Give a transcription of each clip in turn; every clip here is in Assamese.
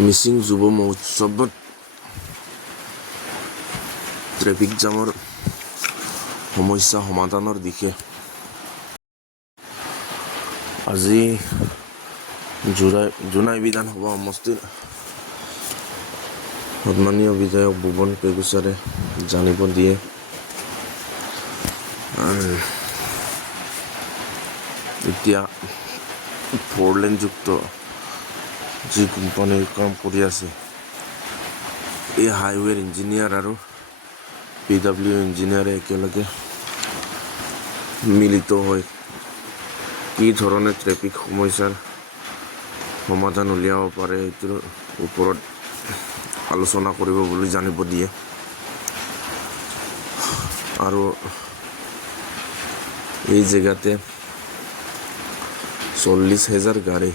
মিচিং যুৱ মহোৎসৱত ট্ৰেফিক জামৰ সমস্যা সমাধানৰ দিশে আজি জোনাই বিধানসভা সমষ্টিৰ সন্মানীয় বিধায়ক ভুৱন পেগুচাৰে জানিব দিয়ে। এতিয়া 4 লেনযুক্ত যি কোম্পানীৰ কাম কৰি আছে, এই হাইৱেৰ ইঞ্জিনিয়াৰ আৰু PW ইঞ্জিনিয়াৰে একেলগে মিলিত হৈ কি ধৰণে ট্ৰেফিক সমস্যাৰ সমাধান উলিয়াব পাৰে এইটোৰ ওপৰত আলোচনা কৰিব বুলি জানিব দিয়ে। আৰু এই জেগাতে 40,000 গাড়ী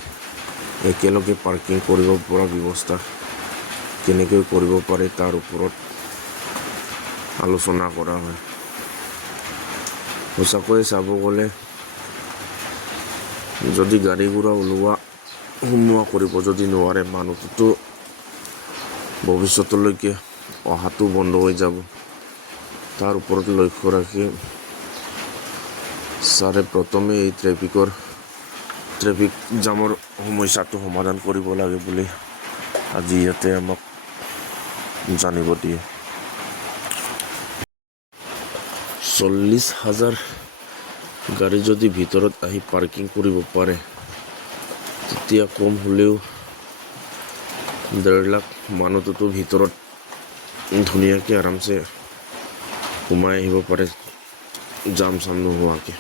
একেলগে পাৰ্কিং কৰিব পৰা ব্যৱস্থা কেনেকৈ কৰিব পাৰে তাৰ ওপৰত আলোচনা কৰা হয়। সঁচাকৈ চাব গ'লে যদি গাড়ী ঘোঁৰা সোমোৱা কৰিব যদি নোৱাৰে, মানুহটোতো ভৱিষ্যতলৈকে অহাটো বন্ধ হৈ যাব। তাৰ ওপৰত লক্ষ্য ৰাখি ছাৰে প্ৰথমে এই ট্ৰেফিক জামৰ সমস্যাটো সমাধান কৰিব লাগে বুলি আজি ইয়াতে আমাক জানিব দিয়ে। 40,000 গাড়ী যদি ভিতৰত আহি পাৰ্কিং কৰিব পাৰে, তেতিয়া কম হ'লেও 1.5 লাখ মানুহটোতো ভিতৰত ধুনীয়াকৈ আৰামছে সোমাই আহিব পাৰে জাম চাম নোহোৱাকৈ।